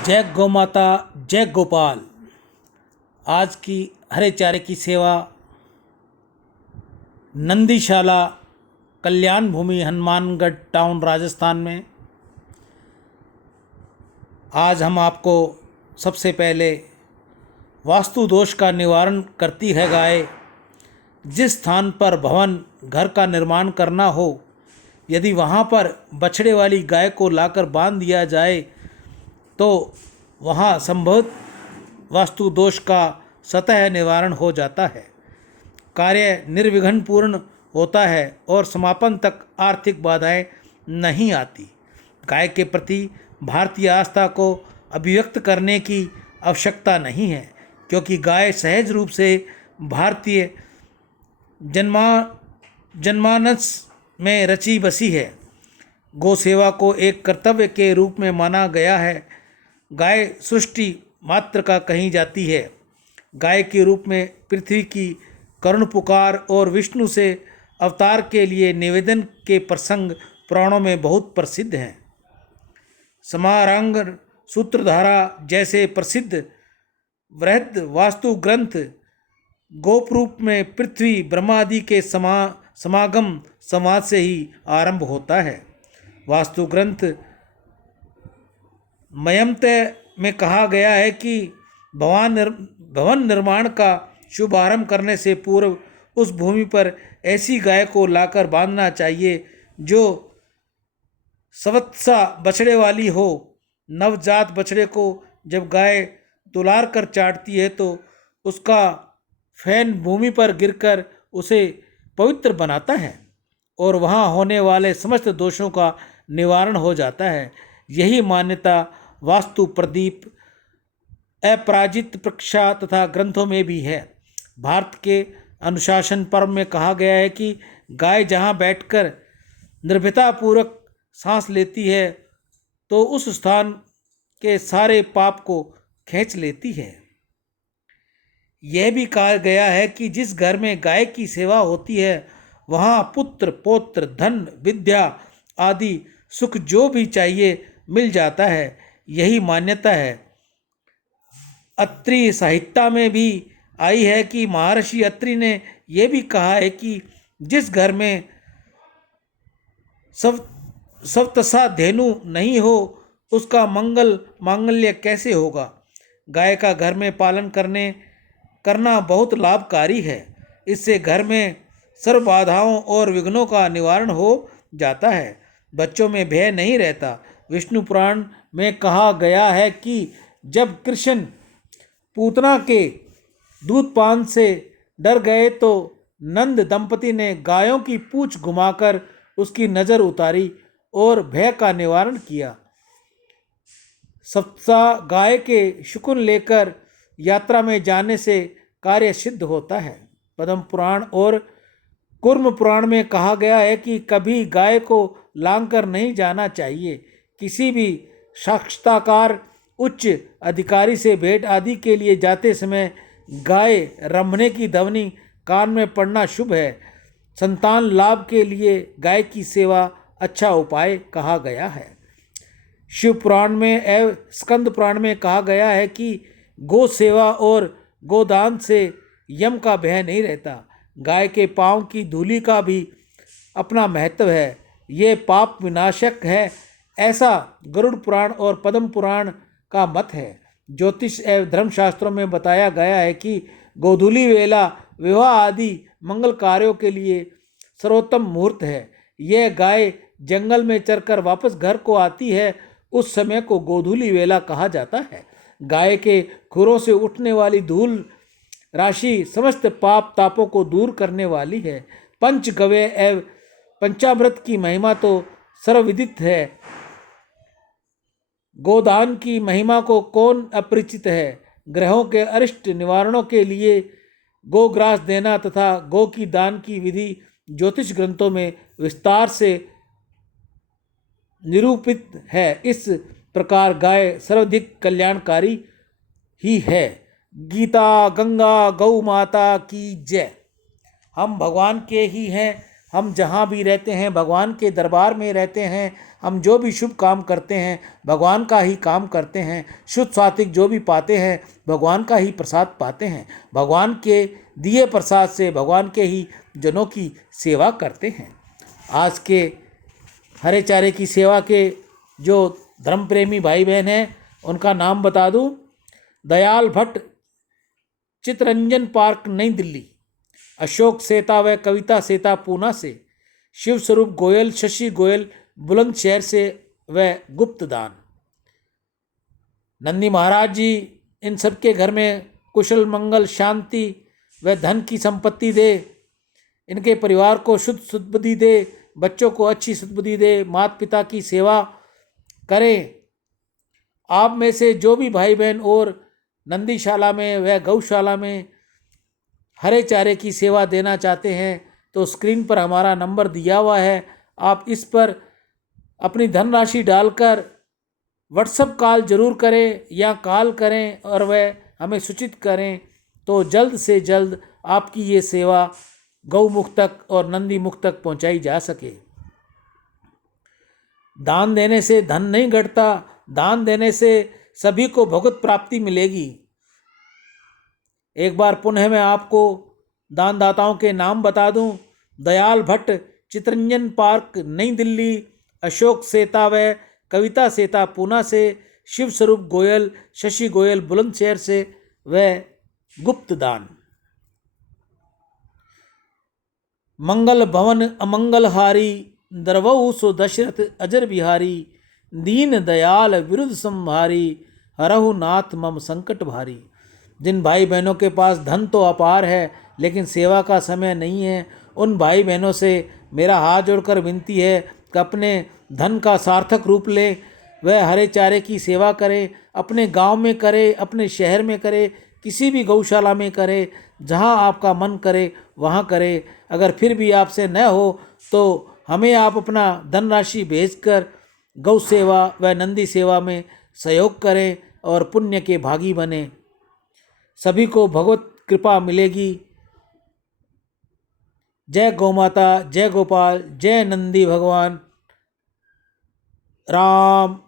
जय गौ माता, जय गोपाल। आज की हरे चारे की सेवा नंदीशाला कल्याण भूमि हनुमानगढ़ टाउन राजस्थान में। आज हम आपको सबसे पहले वास्तु दोष का निवारण करती है गाय। जिस स्थान पर भवन घर का निर्माण करना हो, यदि वहाँ पर बछड़े वाली गाय को लाकर बांध दिया जाए तो वहाँ संभवत वास्तु दोष का सतह निवारण हो जाता है, कार्य निर्विघ्न पूर्ण होता है और समापन तक आर्थिक बाधाएं नहीं आती। गाय के प्रति भारतीय आस्था को अभिव्यक्त करने की आवश्यकता नहीं है, क्योंकि गाय सहज रूप से भारतीय जनमानस में रची बसी है। गौ सेवा को एक कर्तव्य के रूप में माना गया है। गाय सृष्टि मात्र का कही जाती है। गाय के रूप में पृथ्वी की करुण पुकार और विष्णु से अवतार के लिए निवेदन के प्रसंग पुराणों में बहुत प्रसिद्ध हैं। समारंग सूत्रधारा जैसे प्रसिद्ध वृहद वास्तु ग्रंथ गोप रूप में पृथ्वी ब्रह्मादि के समागम संवाद से ही आरंभ होता है। वास्तु ग्रंथ मयमतय में कहा गया है कि भवन निर्माण का शुभारंभ करने से पूर्व उस भूमि पर ऐसी गाय को लाकर बांधना चाहिए जो सवत्सा बछड़े वाली हो। नवजात बछड़े को जब गाय दुलार कर चाटती है तो उसका फैन भूमि पर गिरकर उसे पवित्र बनाता है और वहाँ होने वाले समस्त दोषों का निवारण हो जाता है। यही मान्यता वास्तु प्रदीप, अपराजित प्रक्षा तथा ग्रंथों में भी है। भारत के अनुशासन पर्व में कहा गया है कि गाय जहाँ बैठकर निर्भयतापूर्वक सांस लेती है तो उस स्थान के सारे पाप को खींच लेती है। यह भी कहा गया है कि जिस घर में गाय की सेवा होती है वहाँ पुत्र पौत्र धन विद्या आदि सुख जो भी चाहिए मिल जाता है। यही मान्यता है। अत्रि साहित्य में भी आई है कि महर्षि अत्रि ने यह भी कहा है कि जिस घर में सवतसा धेनु नहीं हो उसका मांगल्य कैसे होगा। गाय का घर में पालन करना बहुत लाभकारी है। इससे घर में सर्व बाधाओं और विघ्नों का निवारण हो जाता है। बच्चों में भय नहीं रहता। विष्णु पुराण में कहा गया है कि जब कृष्ण पूतना के दूधपान से डर गए तो नंद दंपति ने गायों की पूंछ घुमाकर उसकी नज़र उतारी और भय का निवारण किया। सप्ता गाय के शुकुन लेकर यात्रा में जाने से कार्य सिद्ध होता है। पद्म पुराण और कूर्म पुराण में कहा गया है कि कभी गाय को लांघकर नहीं जाना चाहिए। किसी भी साक्षात्कार उच्च अधिकारी से भेंट आदि के लिए जाते समय गाय रंभने की ध्वनि कान में पड़ना शुभ है। संतान लाभ के लिए गाय की सेवा अच्छा उपाय कहा गया है। शिव पुराण में एवं स्कंद पुराण में कहा गया है कि गो सेवा और गोदान से यम का भय नहीं रहता। गाय के पांव की धूलि का भी अपना महत्व है। ये पाप विनाशक है, ऐसा गरुड़ पुराण और पद्म पुराण का मत है। ज्योतिष एवं धर्मशास्त्रों में बताया गया है कि गोधूली वेला विवाह आदि मंगल कार्यों के लिए सर्वोत्तम मुहूर्त है। यह गाय जंगल में चरकर वापस घर को आती है, उस समय को गोधूली वेला कहा जाता है। गाय के खुरों से उठने वाली धूल राशि समस्त पाप तापों को दूर करने वाली है। पंच गव्य एवं पंचामृत की महिमा तो सर्वविदित है। गोदान की महिमा को कौन अपरिचित है। ग्रहों के अरिष्ट निवारणों के लिए गोग्रास देना तथा गो की दान की विधि ज्योतिष ग्रंथों में विस्तार से निरूपित है। इस प्रकार गाय सर्वाधिक कल्याणकारी ही है। गीता गंगा गौ माता की जय। हम भगवान के ही हैं, हम जहाँ भी रहते हैं भगवान के दरबार में रहते हैं। हम जो भी शुभ काम करते हैं भगवान का ही काम करते हैं। शुद्ध सात्विक जो भी पाते हैं भगवान का ही प्रसाद पाते हैं। भगवान के दिए प्रसाद से भगवान के ही जनों की सेवा करते हैं। आज के हरे चारे की सेवा के जो धर्म प्रेमी भाई बहन हैं उनका नाम बता दूं। दयाल भट्ट, चितरंजन पार्क, नई दिल्ली। अशोक सेता व कविता सेता, पूना से। शिव स्वरूप गोयल, शशि गोयल, बुलंदशहर से व गुप्त दान। नंदी महाराज जी इन सबके घर में कुशल मंगल शांति व धन की संपत्ति दे। इनके परिवार को शुद्ध सद्बुद्धि दे, बच्चों को अच्छी सद्बुद्धि दे, माता पिता की सेवा करें। आप में से जो भी भाई बहन और नंदीशाला में व गौशाला में हरे चारे की सेवा देना चाहते हैं तो स्क्रीन पर हमारा नंबर दिया हुआ है। आप इस पर अपनी धनराशि डालकर व्हाट्सएप कॉल जरूर करें या कॉल करें और वह हमें सूचित करें तो जल्द से जल्द आपकी ये सेवा गौमुख तक और नंदी मुख तक पहुंचाई जा सके। दान देने से धन नहीं घटता, दान देने से सभी को भगवत प्राप्ति मिलेगी। एक बार पुनः मैं आपको दानदाताओं के नाम बता दूं। दयाल भट्ट, चितरंजन पार्क, नई दिल्ली। अशोक सेता व कविता सेता, पूना से। शिव स्वरूप गोयल, शशि गोयल, बुलंदशहर से व गुप्त दान। मंगल भवन अमंगलहारी, दरवहु सो दशरथ अजर बिहारी। दीन दयाल विरुद्ध संहारी, हरहु नाथ मम संकट भारी। जिन भाई बहनों के पास धन तो अपार है लेकिन सेवा का समय नहीं है, उन भाई बहनों से मेरा हाथ जोड़कर विनती है कि अपने धन का सार्थक रूप लें, वह हरे चारे की सेवा करें। अपने गांव में करें, अपने शहर में करें, किसी भी गौशाला में करें, जहां आपका मन करे वहां करें। अगर फिर भी आपसे न हो तो हमें आप अपना धनराशि भेजकर गौ सेवा व नंदी सेवा में सहयोग करें और पुण्य के भागी बने। सभी को भगवत कृपा मिलेगी। जय गौ माता, जय गोपाल, जय नंदी भगवान। राम